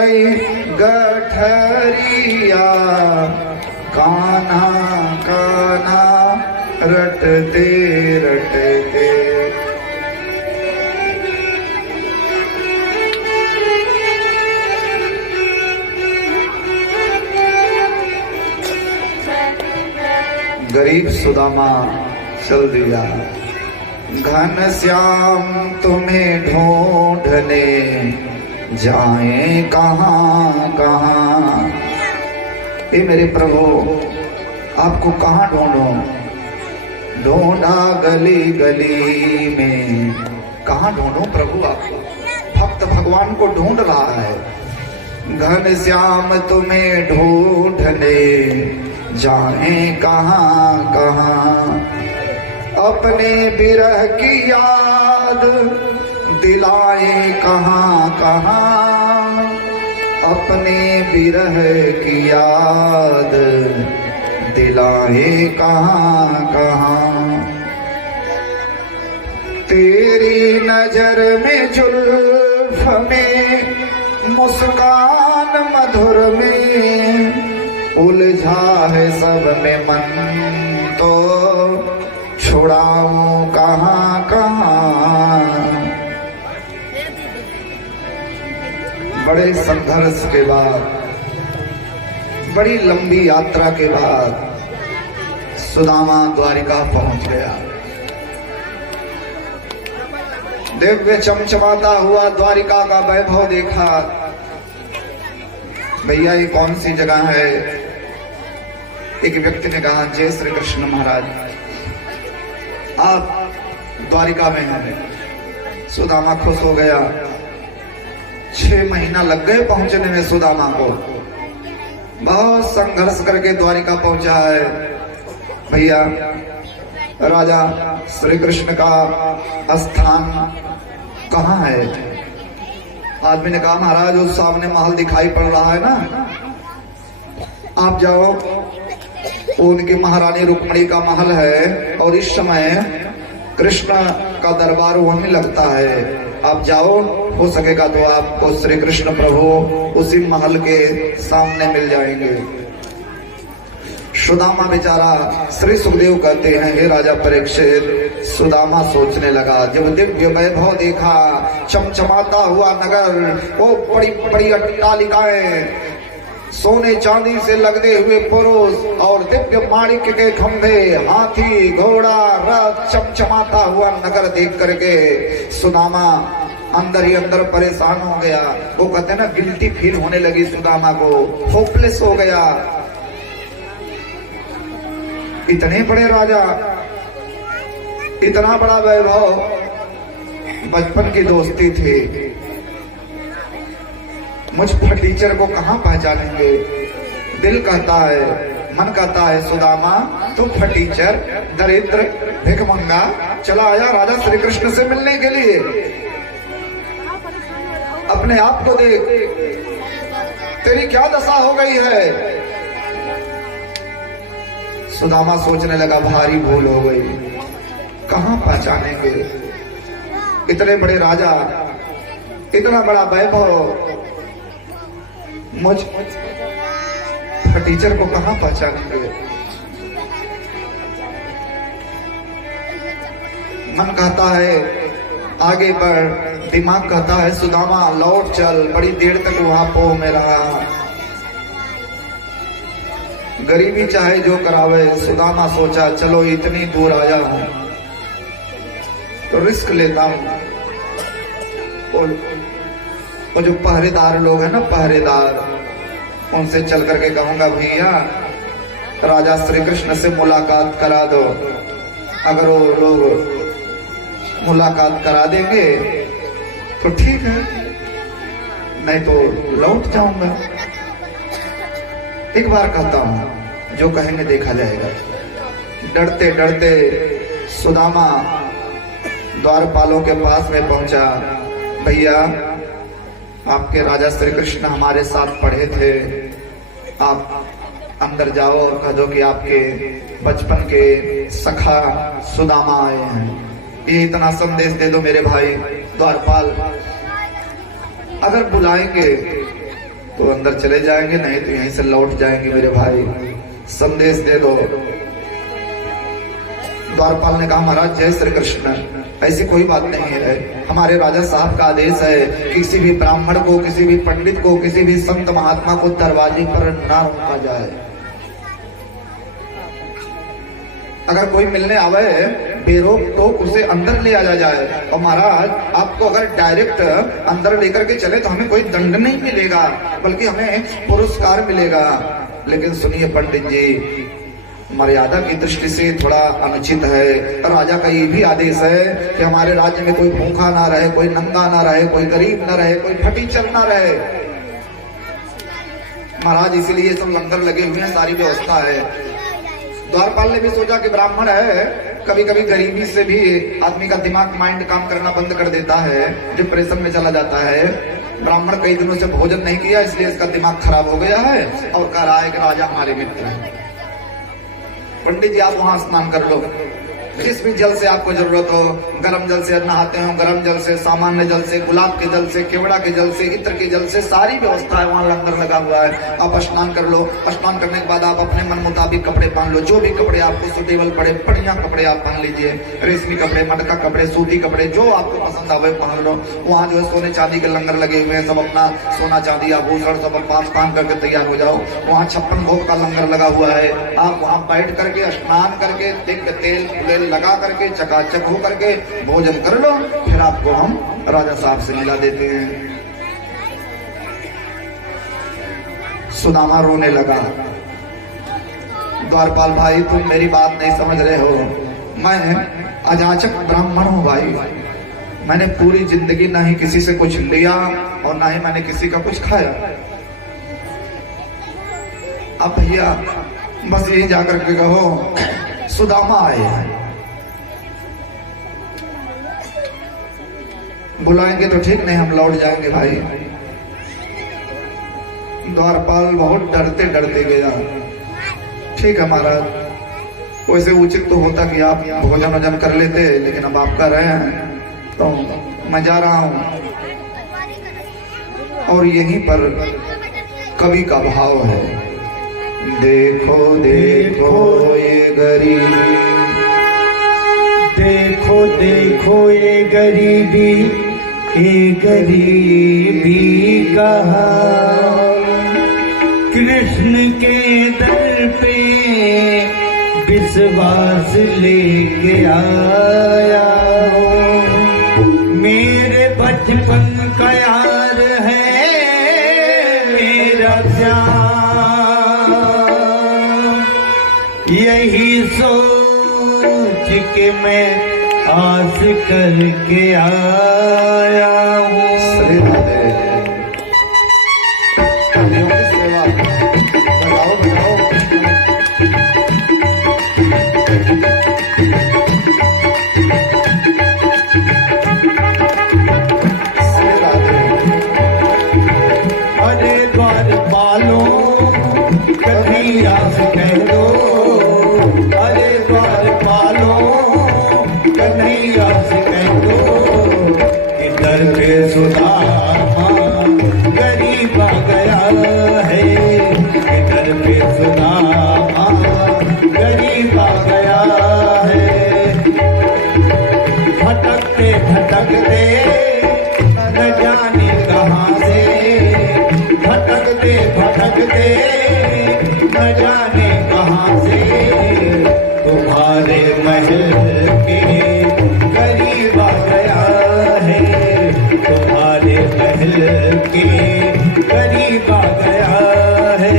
गई गठरिया, कान्हा कान्हा रटते रटते। गरीब सुदामा चल दिया, घनश्याम तुम्हें ढूंढने जाएं कहाँ कहाँ। ये मेरे प्रभु आपको कहाँ ढूंढूं, ढूंढा गली गली में। कहाँ ढूंढूं प्रभु आपको, भक्त भगवान को ढूंढ रहा है। घनश्याम तुम्हें ढूंढने जाएं कहाँ कहाँ, अपने विरह की याद दिलाए कहाँ कहाँ, अपने विरह की याद दिलाए कहाँ कहाँ। तेरी नजर में जुल्फ में मुस्कान मधुर में, उलझा है सब में मन तो छुड़ाऊं कहाँ कहाँ। बड़े संघर्ष के बाद, बड़ी लंबी यात्रा के बाद सुदामा द्वारिका पहुंच गया। दिव्य चमचमाता हुआ द्वारिका का वैभव देखा। भैया ये कौन सी जगह है? एक व्यक्ति ने कहा, जय श्री कृष्ण महाराज, आप द्वारिका में हैं। सुदामा खुश हो गया। 6 महीना लग गए पहुंचने में सुदामा को। बहुत संघर्ष करके द्वारिका पहुंचा है। भैया राजा श्री कृष्ण का स्थान कहाँ है? आदमी ने कहा, महाराज उस सामने महल दिखाई पड़ रहा है ना, आप जाओ, उनकी महारानी रुक्मिणी का महल है और इस समय कृष्ण का दरबार वहीं लगता है। आप जाओ, हो सकेगा तो आपको श्री कृष्ण प्रभु उसी महल के सामने मिल जाएंगे। सुदामा बेचारा, श्री सुखदेव कहते हैं, हे राजा परीक्षित, सुदामा सोचने लगा, जब दिव्य वैभव देखा, चमचमाता हुआ नगर, वो बड़ी बड़ी अट्टालिकाएं, सोने चांदी से लगते हुए पुरुष और दिव्य माणिक के खंभे, हाथी घोड़ा रथ, चमचमाता हुआ नगर देख करके सुदामा अंदर ही अंदर परेशान हो गया। वो कहते हैं ना, गिल्टी फील होने लगी सुदामा को, होपलेस हो गया। इतने बड़े राजा, इतना बड़ा वैभव, बचपन की दोस्ती थी, मुझ फटीचर को कहां पहचानेंगे? दिल कहता है, मन कहता है, सुदामा तू फटीचर, दरिद्र, भिखमंगा चला आया राजा श्री कृष्ण से मिलने के लिए। अपने आप को देख, तेरी क्या दशा हो गई है? सुदामा सोचने लगा, भारी भूल हो गई, कहां पहचानेंगे? इतने बड़े राजा, इतना बड़ा वैभव, मुझ फटीचर को कहां पहचानेंगे? मन कहता है आगे बढ़, दिमाग कहता है सुदामा लौट चल, बड़ी देर तक वहां पोह में रहा। गरीबी चाहे जो करावे, सुदामा सोचा चलो इतनी दूर आया हूं तो रिस्क लेता हूं। वो जो पहरेदार लोग हैं ना, पहरेदार, उनसे चल करके कहूंगा, भैया राजा श्री कृष्ण से मुलाकात करा दो। अगर वो लोग मुलाकात करा देंगे तो ठीक है, नहीं तो लौट जाऊंगा। एक बार कहता हूं, जो कहेंगे देखा जाएगा। डरते डरते सुदामा द्वारपालों के पास में पहुंचा। भैया आपके राजा श्री कृष्ण हमारे साथ पढ़े थे, आप अंदर जाओ और कह दो कि आपके बचपन के सखा सुदामा आए हैं। ये इतना संदेश दे दो मेरे भाई द्वारपाल। अगर बुलाएंगे तो अंदर चले जाएंगे, नहीं तो यहीं से लौट जाएंगे मेरे भाई। संदेश दे दो। द्वारपाल ने कहा महाराज जय श्री कृष्ण, ऐसी कोई बात नहीं है, हमारे राजा साहब का आदेश है किसी भी ब्राह्मण को, किसी भी पंडित को, किसी भी संत महात्मा को दरवाजे पर ना रोका जाए। अगर कोई मिलने आवे बेरोक टोक उसे अंदर ले आया जाए। और महाराज आपको अगर डायरेक्ट अंदर लेकर के चले तो हमें कोई दंड नहीं मिलेगा, बल्कि हमें पुरस्कार मिलेगा। लेकिन सुनिए पंडित जी, मर्यादा की दृष्टि से थोड़ा अनुचित है। राजा का ये भी आदेश है कि हमारे राज्य में कोई भूखा ना रहे, कोई नंगा ना रहे, कोई गरीब ना रहे, कोई फटीचर ना रहे। महाराज इसीलिए सब लंगर लगे हुए हैं, सारी व्यवस्था है। द्वारपाल ने भी सोचा कि ब्राह्मण है, कभी कभी गरीबी से भी आदमी का दिमाग माइंड काम करना बंद कर देता है, डिप्रेशन में चला जाता है। ब्राह्मण कई दिनों से भोजन नहीं किया, इसलिए इसका दिमाग खराब हो गया है और कह रहा है कि राजा हमारे मित्र हैं। पंडित जी आप वहां स्नान कर लो, जिस भी जल से आपको जरूरत हो, गर्म जल से नहाते हो, गर्म जल से, सामान्य जल से, गुलाब के जल से, केवड़ा के जल से, इत्र के जल से, सारी व्यवस्था है, वहां लंगर लगा हुआ है। आप स्नान कर लो। स्नान करने के बाद आप अपने मन मुताबिक कपड़े पहन लो, जो भी कपड़े आपको सुटेबल पड़े, बढ़िया कपड़े आप पहन लीजिए, रेशमी कपड़े, मटका कपड़े, सूती कपड़े, जो आपको पसंद आवे पहन लो। वहाँ जो है सोने चांदी के लंगर लगे हुए हैं, सब अपना सोना चांदी आभूषण सब पास काम करके तैयार हो जाओ। वहाँ 56 भोग का लंगर लगा हुआ है। आप वहाँ बैठ करके स्नान करके तेल लगा करके चकाचक हो करके भोजन कर लो, फिर आपको हम राजा साहब से मिला देते हैं। सुदामा रोने लगा। द्वारपाल भाई तुम मेरी बात नहीं समझ रहे हो, मैं अजाचक ब्राह्मण हूं भाई। मैंने पूरी जिंदगी ना ही किसी से कुछ लिया और ना ही मैंने किसी का कुछ खाया। अब भैया बस यही जाकर के कहो सुदामा आए हैं, बुलाएंगे तो ठीक, नहीं हम लौट जाएंगे भाई। द्वारपाल बहुत डरते डरते गया। ठीक है महाराज, वैसे उचित तो होता कि आप भोजन वोजन कर लेते, लेकिन अब आप कर रहे हैं तो मैं जा रहा हूं। और यहीं पर कवि का भाव है, देखो देखो ये गरीब, देखो देखो ये गरीबी, ये गरीबी का हाल। कृष्ण के दर पे विश्वास लेके आया हो। मेरे बचपन का यार है मेरा प्यार, यही सोच के मैं आस करके आया हूँ। सेवा बताओ बताओ। अरे द्वारपालों कन्हैया से कह दो, अरे द्वारपालों कन्हैया से कह दो, इधर पे सुदामा गरीब आ गया है, इधर पे सुदामा गरीब आ गया है। भटकते भटकते न जाने कहाँ से, भटकते भटकते न जाने कहाँ से, तुम्हारे महल के करीब आ गया है, तुम्हारे महल के करीब आ गया है।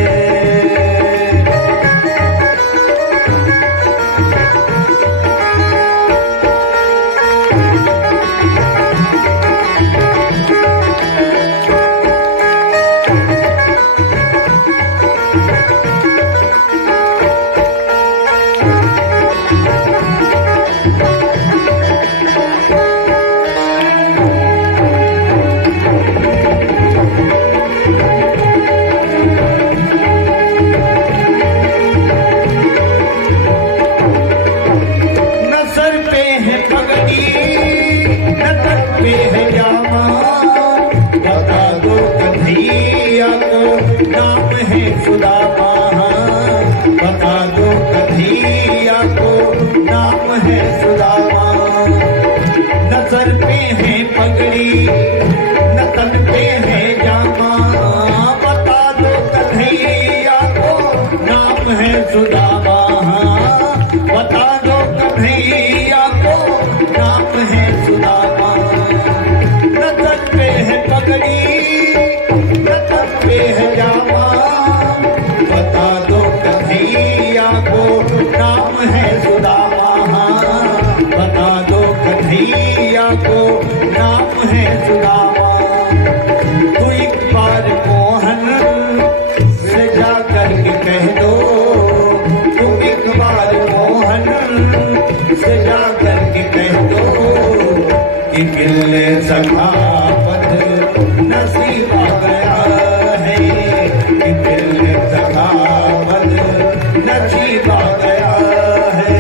न तन पे है जामा, बता दो कन्हैया को नाम है सुदामा, बता दो कन्हैया को नाम है सुदामा। न तन पे है पगड़ी, न तन पे है जामा, बता दो कन्हैया को नाम है सुदामा, बता दो कन्हैया को नाम है सुदामा। तू एक बार मोहन से जा करके कह दो, तू एक बार मोहन से जा करके कह दो कि मिलने सखा पद नसीब आ गया है, कि मिलने सखा पद नसीब आ गया है।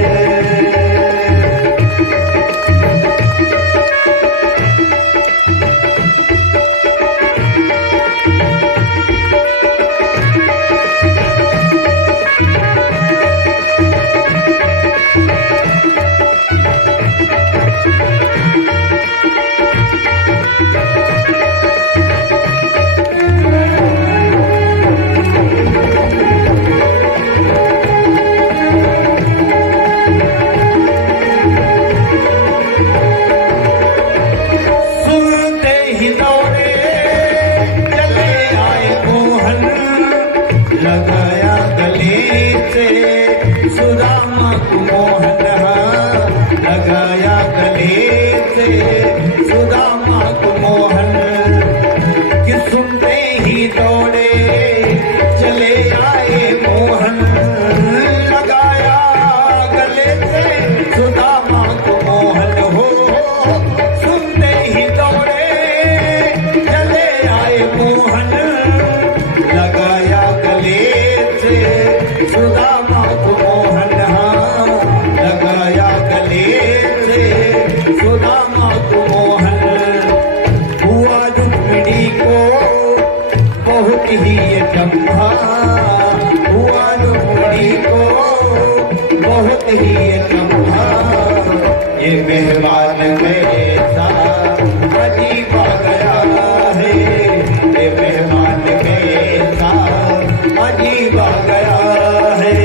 सुनते ही दौड़े चले आए मोहन, लगाया गले से सुदामा को मोहन, लगाया गले से सुदामा को मोहन। कि सुनते ही दौड़े चले आए मोहन, लगाया गले से सुदामा को मोहन हो। सुनते ही दौड़े चले आए मोहन, लगाया गले से सुदामा को मोहन, लगाया गले से सुदामा को मोहन। हुआ रुक्मिणी को बहुत ही ये चंपा, हुआ रुक्मिणी को बहुत ही ये चंपा। ये मेहमान कैसा अजीब आ गया है, ये मेहमान कैसा अजीब आ गया है।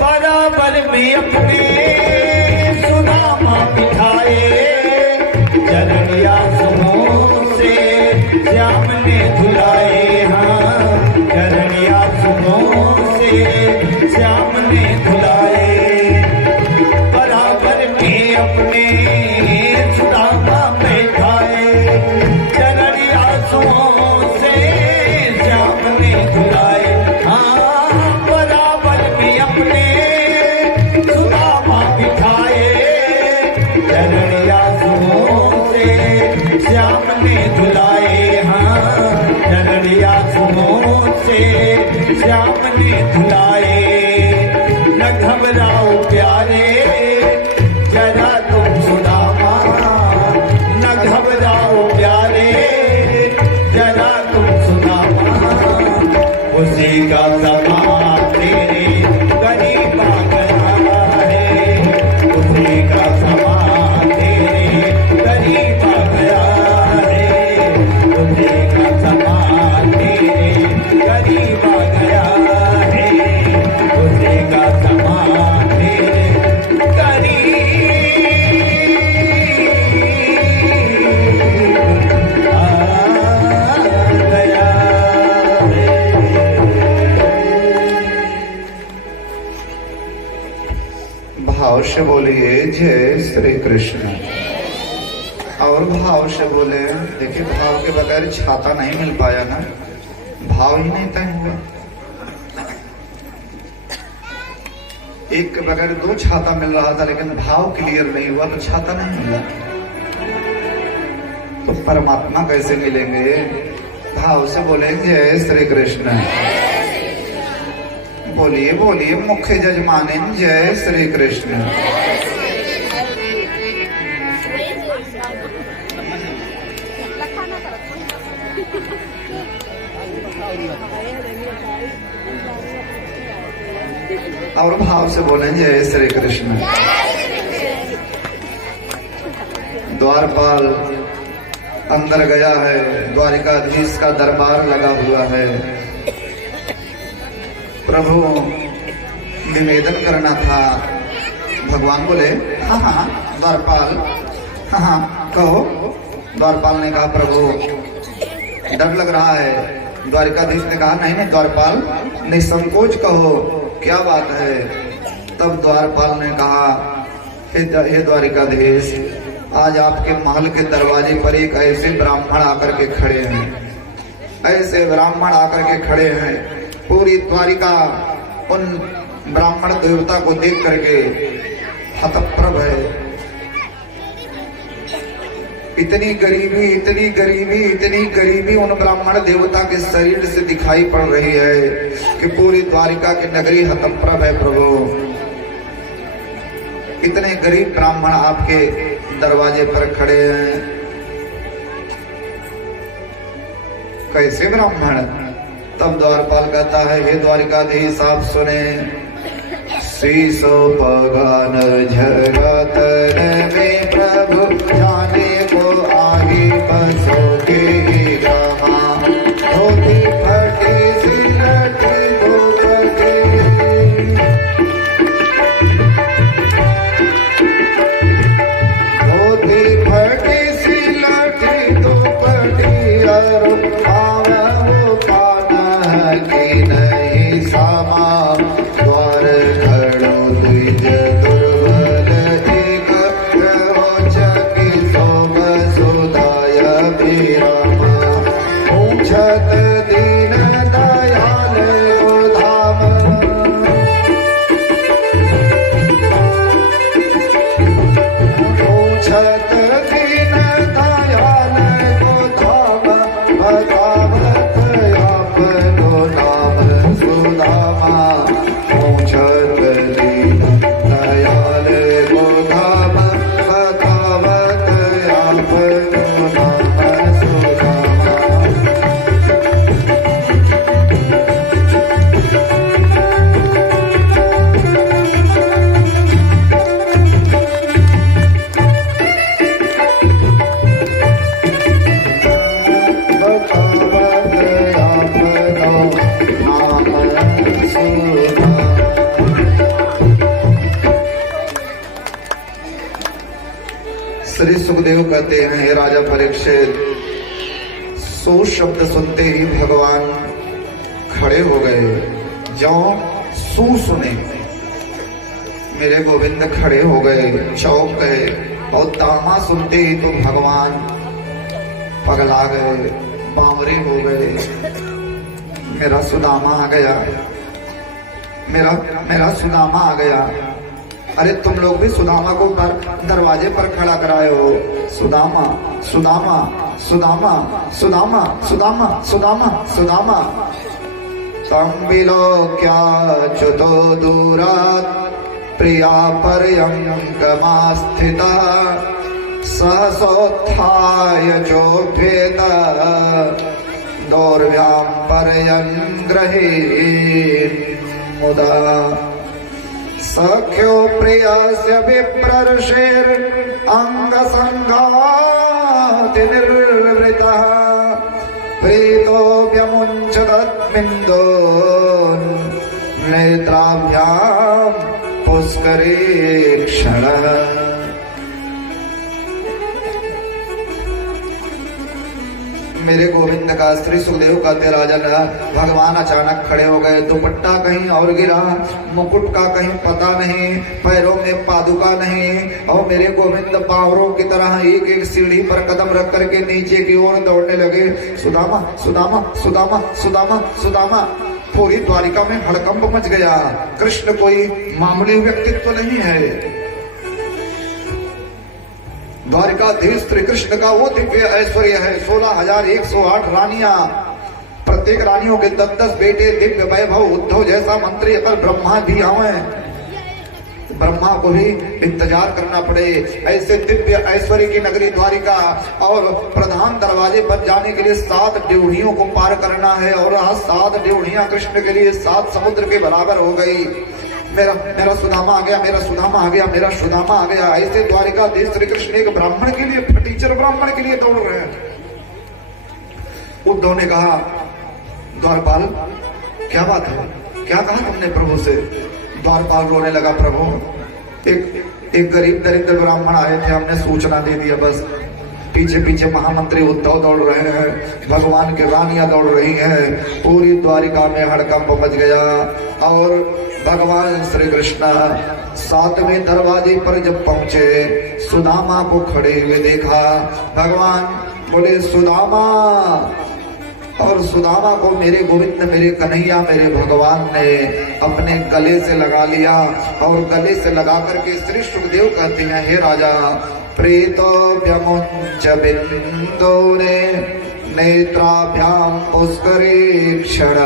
बराबर में अपने सुदामा बिठाए, चरणिया सुमों से श्याम ने धुलाए, हाँ चरणिया सुमों से श्याम ने धुलाए। बराबर में अपने सुदामा बैठाए, चरणिया सुमों से श्याम ने धुलाए, हाँ बराबर में अपने सुदामा बिठाए, चरणिया सुमों से श्याम ने धुलाए, हाँ चरणिया सुमों से श्याम ने धुलाए। न घबराओ प्यारे जरा तुम सुदामा, न घबराओ प्यारे जरा तुम सुदामा। उसी का समा तेरे करीब आ गया है, उसी का समा तेरे करीब आ गया है, उसी का समा तेरे करीब आ गया है, उसी का समा तेरे करीब आ गया है। भाव से बोलिए जय श्री कृष्ण। और भाव से बोले, देखिए भाव के बगैर छाता नहीं मिल पाया ना, भाव ही नहीं तय हुआ। एक के बगैर दो छाता मिल रहा था, लेकिन भाव क्लियर नहीं हुआ तो छाता नहीं मिला। तो परमात्मा कैसे मिलेंगे? भाव से बोलेंगे जय श्री कृष्ण। बोलिए बोलिए मुख्य जजमानिन जय श्री कृष्ण। और भाव से बोलें जय श्री कृष्ण। द्वारपाल अंदर गया है, द्वारिकाधीश का दरबार लगा हुआ है। प्रभु निवेदन करना था। भगवान बोले हाँ हाँ द्वारपाल, हाँ हाँ कहो। द्वारपाल ने कहा प्रभु डर लग रहा है। द्वारिकाधीश ने कहा नहीं नहीं द्वारपाल निसंकोच कहो, क्या बात है? तब द्वारपाल ने कहा हे द्वारिकाधीश, आज आपके महल के दरवाजे पर एक ऐसे ब्राह्मण आकर के खड़े हैं, ऐसे ब्राह्मण आकर के खड़े हैं। पूरी द्वारिका उन ब्राह्मण देवता को देख करके हतप्रभ है। इतनी गरीबी, इतनी गरीबी, इतनी गरीबी उन ब्राह्मण देवता के शरीर से दिखाई पड़ रही है कि पूरी द्वारिका की नगरी हतप्रभ है। प्रभु इतने गरीब ब्राह्मण आपके दरवाजे पर खड़े हैं, कैसे ब्राह्मण? तब द्वारपाल कहता है हे द्वारिकाधीश आप सुने। शीशो पगान झगतन में प्रभु जाने को आगे बसो के रहा। धोती फटी सिलटी धोपटे, धोती फटी सिलटी धोपटी अरु आवो पाना की नहीं सामा। द्वार खड़ो द्विज दुर्बल एक रोचकी सोम सुदाय विरामा। पूछत दीन दयाल को धाम, पूछत दीन दयाल को धाम। बतावत आपनो नाम सुदामा। पूछत दीन दयाल को धाम, बतावत आपनो नाम सुदामा। श्री सुखदेव कहते हैं हे राजा परीक्षित, सो शब्द सुनते ही भगवान खड़े हो गए। जो सू सुने मेरे गोविंद खड़े हो गए, चौंक गए। और तामा सुनते ही तो भगवान पगला गए, बावरे हो गए। मेरा सुदामा आ गया, मेरा सुदामा आ गया। अरे तुम लोग भी सुदामा को दरवाजे पर खड़ा कराए हो। सुदामा सुदामा सुदामा सुदामा सुदामा सुदामा सुदामा। तम बिलो क्या च्युतो दूरात् प्रिया पर्यंकमा स्थिता। सहसोत्थाय चोभ्येत दौर्भ्यां पर्यंग्रहे मुदा। सख्यो प्रियस्य विप्रर्षेर् अंगसंघाति निर्वृतः। प्रीतो व्यमुञ्चदत्मिन्दो नेत्राभ्यां पुष्करेक्षणः। मेरे गोविंद का श्री सुखदेव कहते राजन भगवान अचानक खड़े हो गए। दुपट्टा कहीं और गिरा, मुकुट का कहीं पता नहीं, पैरों में पादुका नहीं। और मेरे गोविंद पावरों की तरह एक एक सीढ़ी पर कदम रख करके नीचे की ओर दौड़ने लगे। सुदामा सुदामा सुदामा सुदामा सुदामा। पूरी द्वारिका में हड़कंप मच गया। कृष्ण कोई मामूली व्यक्तित्व नहीं है। द्वारिकाधीश श्री कृष्ण का वो दिव्य ऐश्वर्य है। 16,108 रानियां, प्रत्येक रानियों के 10-10 बेटे, दिव्य वैभव। उद्धव जैसा मंत्री अगर ब्रह्मा भी आवे, ब्रह्मा को भी इंतजार करना पड़े। ऐसे दिव्य ऐश्वर्य की नगरी द्वारिका, और प्रधान दरवाजे पर जाने के लिए 7 ड्योढ़ियों को पार करना है। और 7 ड्योढ़ियां कृष्ण के लिए 7 समुद्र के बराबर हो गई। मेरा सुदामा आ गया, मेरा सुदामा आ गया, मेरा सुदामा आ गया। ऐसे द्वारिकाधीश श्री कृष्ण एक ब्राह्मण के लिए, फटीचर ब्राह्मण के लिए दौड़ रहे हैं। उद्धव ने कहा, द्वारपाल क्या बात है, क्या कहा तुमने प्रभु से? द्वारपाल रोने लगा, प्रभु एक गरीब दरिद्र ब्राह्मण आए थे, हमने सूचना दे दिया बस। पीछे पीछे महामंत्री उद्धव दौड़ रहे हैं, भगवान की रानियां दौड़ रही हैं। पूरी द्वारिका में हड़कंप मच गया। और भगवान श्री कृष्ण 7वें दरवाजे पर जब पहुंचे, सुदामा को खड़े हुए देखा। भगवान बोले, सुदामा। और सुदामा को मेरे गोविंद, मेरे कन्हैया, मेरे भगवान ने अपने गले से लगा लिया। और गले से लगा करके श्री सुखदेव कहते हैं, हे राजा, प्रेतो व्यमुंच बिंदोरे नेत्राभ्याम पुष्करे क्षण।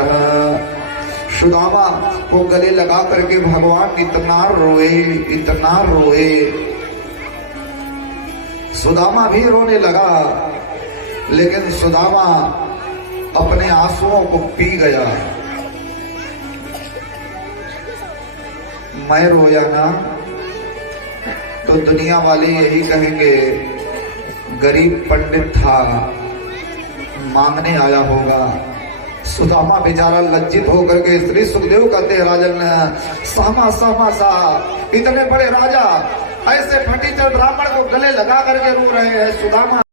सुदामा को गले लगा करके भगवान इतना रोए, इतना रोए। सुदामा भी रोने लगा, लेकिन सुदामा अपने आंसुओं को पी गया। मैं रोया ना तो दुनिया वाले यही कहेंगे, गरीब पंडित था, मांगने आया होगा। सुदामा बेचारा लज्जित होकर के श्री सुखदेव कहते हैं, राजन सहमा सहमा सा, इतने बड़े राजा ऐसे फटीचर ब्राह्मण को गले लगा करके रो रहे हैं। सुदामा